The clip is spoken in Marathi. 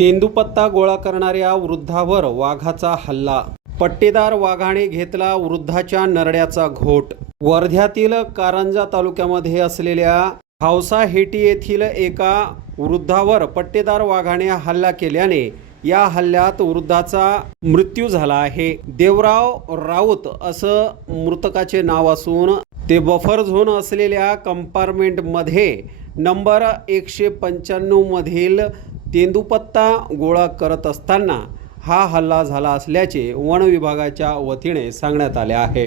तेंदुपत्ता गोळा करणाऱ्या वृद्धावर वाघाचा हल्ला. पट्टेदार वाघाने घेतला वृद्धाच्या नरड्याचा घोट. वर्ध्यातील कारंजा तालुक्यामध्ये असलेल्या हावसा हेटी येथील एका वृद्धावर पट्टेदार वाघाने हल्ला केल्याने या हल्ल्यात वृद्धाचा मृत्यू झाला आहे. देवराव राऊत असं मृतकाचे नाव असून ते बफर झोन असलेल्या कंपार्टमेंटमध्ये नंबर एकशे पंच्याण्णवमधील तेंदुपत्ता गोळा करत असताना हा हल्ला झाला असल्याचे वन विभागाच्या वतीने सांगण्यात आले आहे.